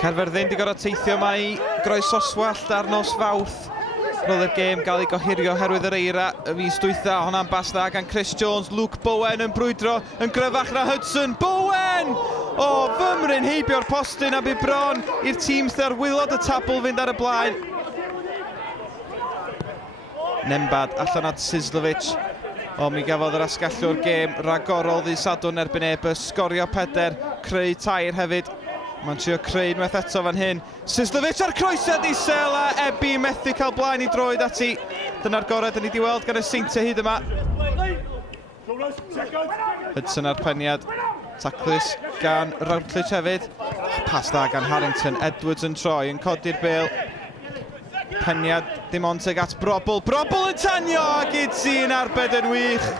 Caerfyrddin wedi gorfod teithio mai groesoswallt ar nos Fawrth. Roedd y gêm gael ei gohirio herwydd yr eira y fis dwytha. Honna'n bas dda gan Chris Jones. Luke Bowen yn brwydro yn gryfach na Hudson. Bowen! O, fymryn heibio'r postyn a bu bron i'r tîm sydd ar wylod y tabl fynd ar y blaen. Nembad allan at Sislovic. O, mi gafodd yr asgallwr gêm ragorol ddydd Sadwrn erbyn Ebus. Sgorio 4, creu 3 hefyd. Mae'n trio creu unwaith eto fan hyn. Sislovic ar croesiad isel a Ebi methu cael blaen i droed ati. Dyna'r gored ni wedi weld gan y Seintiau hyd yma. Hudson ar peniad. Taclus gan Routledge hefyd. Pas dda gan Harrington. Edwards yn troi yn codi'r bêl. Peniad dim ond teg at Brobl. Brobl yn tanio ac Idzi yn arbed yn wych.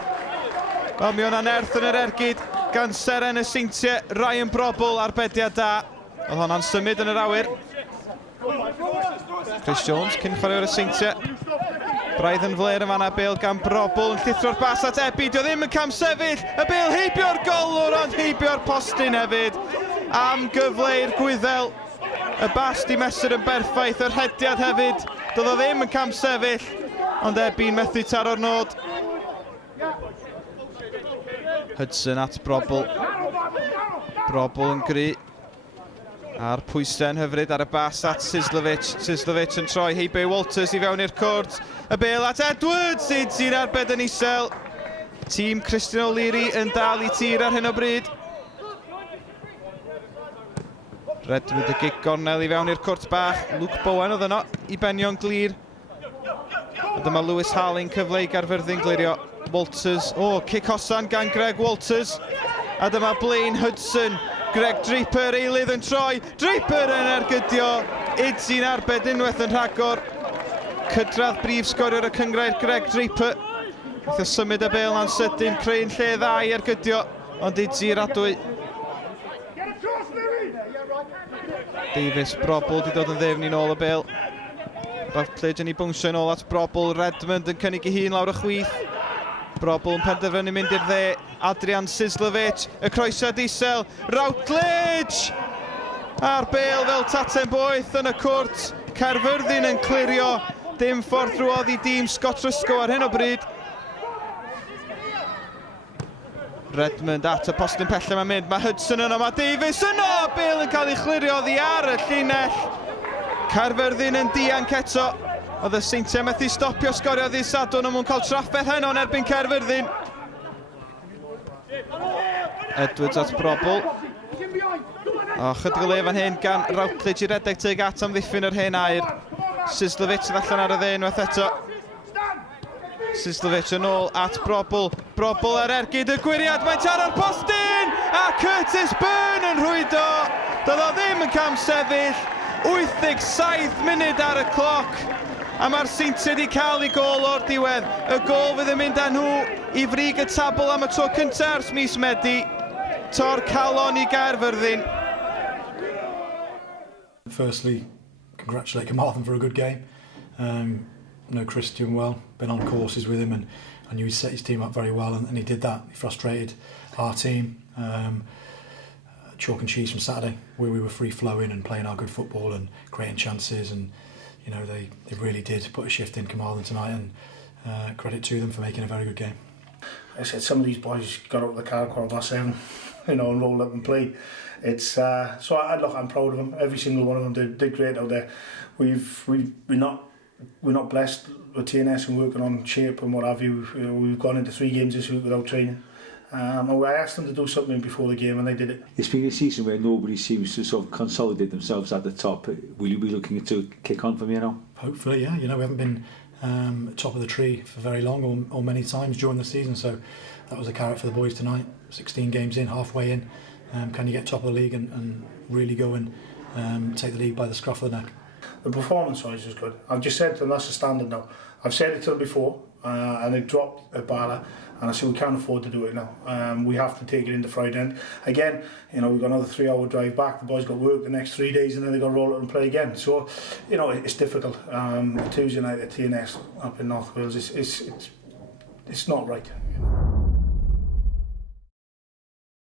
O, mi o'na nerth yn yr ergyd gan Seren y Seintiau. Ryan Brobl arbediad da. Oedd hwnna'n symud yn yr awyr. Chris Jones cyn chwaraewr y Seintiau. Braidd yn fler yn fanna, bêl gan Brobl yn llithro'r bas at Ebi. Dio ddim yn cam sefyll. Y bêl heibio'r golwr ond heibio'r postyn hefyd. Am gyfle i'r Gwyddel. Y bas di mesur yn berffaith. Yr hediad hefyd. Doedd o ddim yn cam sefyll. Ond Ebi'n methu taro'r nod. Hudson at Brobl. Brobl yn gry. A'r pwysau yn hyfryd ar y bas at Sislovic. Sislovic yn troi heibio Walters i fewn i'r cwrt. Y bêl at Edwards. Idzi'n arbed yn isel. Tîm Christian O'Leary yn dal i tir ar hyn o bryd. Redwood y gig gornel i fewn i'r cwrt bach. Luke Bowen oedd yno i benio'n glir. A dyma Lewis Harling cyfle i Caerfyrddin glirio. Walters, o, cic hosan gan Greg Walters. A dyma Blaine Hudson. Greg Draper eilydd yn troi. Draper yn ergydio. Idzi'n arbed unwaith yn rhagor. Cydradd brif sgoriwr y cyngrair Greg Draper. Wnaeth o symud y bêl na'n sydyn, creu'n lle dda i ergydio. Ond Idzi'r adwy. Davies, Brobl wedi dod yn ddefn i nôl y bêl. Routledge yn ei bwnsio nôl at Brobl. Redmond yn cynnig ei hun lawr y chwith. Brobl yn penderfynu mynd i'r dde. Adrian Sislovic, y croesiad isel. Routledge! A'r bêl fel taten boeth yn y cwrt. Caerfyrddin yn clirio. Dim ffordd drwodd i dîm Scott Rysgo ar hyn o bryd. Redmond at y postyn pellau mae'n mynd. Mae Hudson yno, mae Davies yno. Bêl yn cael ei chlirio oddi ar y llinell. Caerfyrddin yn dianc eto. Oedd y Seintiau methu stopio sgorio ddydd Sadwrn ond mwyn cael trafferth heno yn erbyn Caerfyrddin. Edwards at Brobl. O, chydig o le fan hyn gan Routledge i redeg tuag at amddiffyn yr hen air. Sislovic yn allan ar y dde unwaith eto. Sislovic yn ôl at Brobl. Brobl ar ergyd y gwiriad. Mae'n taro'r postyn! A Curtis Byrne yn rhwydo. Doedd o ddim yn cam sefyll. 87 munud ar y cloc. A mae'r Seintiau wedi cael ei gol o'r diwedd. Y gol fydd yn mynd â nhw i frig y tabl am y tro cyntaf ers mis Medi. Tor calon i Caerfyrddin. Firstly, congratulate Carmarthen for a good game. Know Christian well, been on courses with him and I knew he set his team up very well and he did that. He frustrated our team. Chalk and cheese from Saturday where we were free-flowing and playing our good football and creating chances and you know, they really did put a shift in Carmarthen tonight and credit to them for making a very good game. I said some of these boys got up the car at 7:15, you know, and rolled up and played. It's so I'm proud of them. Every single one of them did great out there. We're not blessed with TNS and working on shape and what have you. You know, we've gone into 3 games this week without training. I asked them to do something before the game and they did it. It's been a season where nobody seems to sort of consolidate themselves at the top. Will you be looking to kick on from here now? Hopefully, yeah. You know, we haven't been top of the tree for very long or many times during the season, so that was a carrot for the boys tonight. 16 games in, halfway in. Can you get top of the league and really go and take the league by the scruff of the neck? The performance-wise was good. I've just said to them that's the standard now. I've said it to them before and they dropped a Bala. And I said we can't afford to do it now. We have to take it into Friday. And again, you know, we've got another 3-hour drive back. The boys got work the next 3 days, and then they got to roll out and play again. So, you know, it's difficult. Tuesday night at TNS up in North Wales, it's not right. You know.